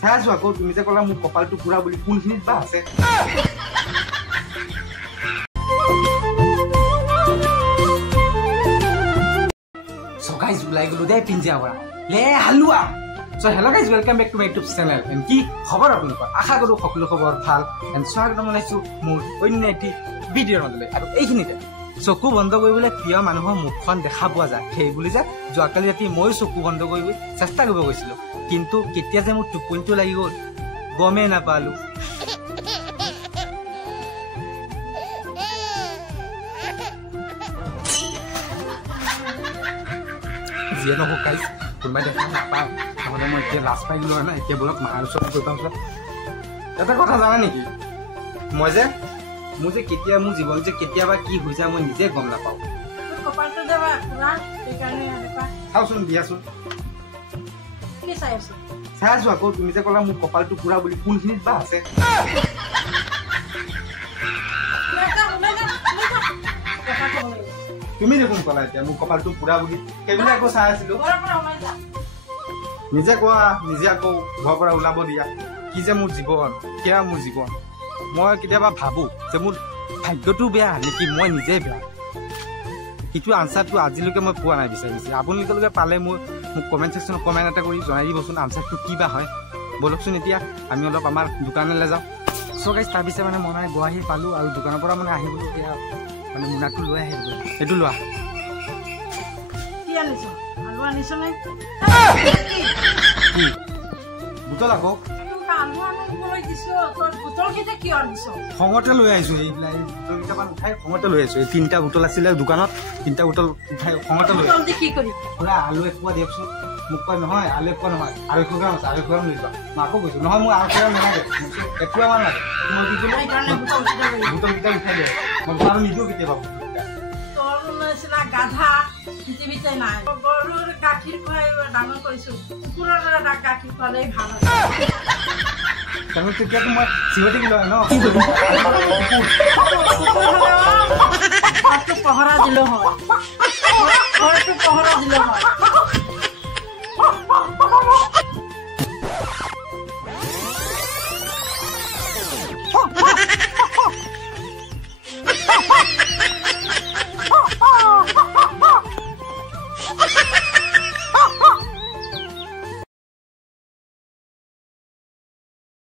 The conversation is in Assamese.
চাই আছো আকৌ তুমি যে ক'লা মোৰ কপালটো পুৰা বুলি কোনখিনিত বা আছে So guys, ulai gulu deh pinja wa. Le halua. So hello guys, welcome back to my YouTube channel. And ki khabar apnalok asha koru সকলো খবৰ ভাল and স্বাগতম জনাইছো মোৰ অন্য এটি ভিডিঅ'ৰ মাজলৈ আৰু এইখিনিতে চকু বন্ধ কৰিবলৈ প্ৰিয় মানুহৰ মুখখন দেখা পোৱা যায় সেই বুলি যে যোৱাকালি ৰাতি মই চকু বন্ধ কৰিবলৈ চেষ্টা কৰিব গৈছিলো কিন্তু কেতিয়া যে মোৰ টোপনিটো লাগি গ'ল গমে নাপালো জিয়ানো গাইস কোনবা দেখা নাপায় তাহলে মই এতিয়া লাষ্ট পাই গলো না এতিয়া বলক মাৰ ওচৰত গৈ পাওঁছ এটা কথা জানা নেকি মই যে কেতিয়া মোৰ জীৱন যে কেতিয়াবা কি হৈ যায় মই নিজে গম নাপাওঁ কপালটো দেবা পুৰা সেইকাৰণে এনেকুৱা চাওচোন দিয়াচোন কি চাই আছো আকৌ তুমি যে ক'লা মোৰ কপালটো পুৰা বুলি কোনখিনিত বা আছে তুমি দেখোন ক'লা এতিয়া মোৰ কপালটো পুৰা বুলি সেইবিলাক আকৌ চাই আছিলো নিজে কোৱা নিজে আকৌ ঘৰৰ পৰা ওলাব দিয়া কি যে মোৰ জীৱন কেয়া মোৰ জীৱন মই কেতিয়াবা ভাবো যে মোৰ ভাগ্যটো বেয়া নেকি মই নিজে বেয়া কিন্তু আনসাৰটো আজিলৈকে মই পোৱা নাই বিচাৰিছে আপোনালোকে পালে মোক কমেণ্ট ছেকশ্যনত কমেণ্ট এটা কৰি জনাই দিবচোন আনসাৰটো কি বা হয় বলকচোন এতিয়া আমি অলপ আমাৰ দোকানলৈ যাওঁ চ' গাইছ তাৰপিছত মানে মই মানে গুৱাহাটী পালোঁ আৰু দোকানৰ পৰা মানে আহিবলৈ এতিয়া মানে মোনাটো লৈ আহিব এইটো লোৱা কি আনিছো আলু আনিছো নে কি বুটল আকৌ খঙতে লৈ আহিছো এইবিলাক বুটলকেইটামান উঠাই খঙতে লৈ আহিছো এই 3টা বুটল আছিলে দোকানত 3টা বুটল উঠাই খঙতে লৈ পুৰা আলু এপোৱা দিয়কচোন মোক কয় নহয় আলু এপোৱা নহয় 250 গ্ৰাম আছে 250 গ্ৰাম লৈ যোৱা মই আকৌ কৈছো নহয় মোৰ 250 গ্ৰাম নালাগে এপোৱামান লাগে মই কি কৰিলো বুটলকেইটা উঠাই দিয়ে মই আৰু নিদিওঁ কেতিয়াবা গাধা পৃথিৱীতে নাই গৰুৰ গাখীৰ খুৱাই ডাঙৰ কৰিছো কুকুৰৰ দৰে গাখীৰ খুৱালেই ভাল তাৰমানে তেতিয়াতো মই চিৰতি লয় ন পহৰা দিলো হয়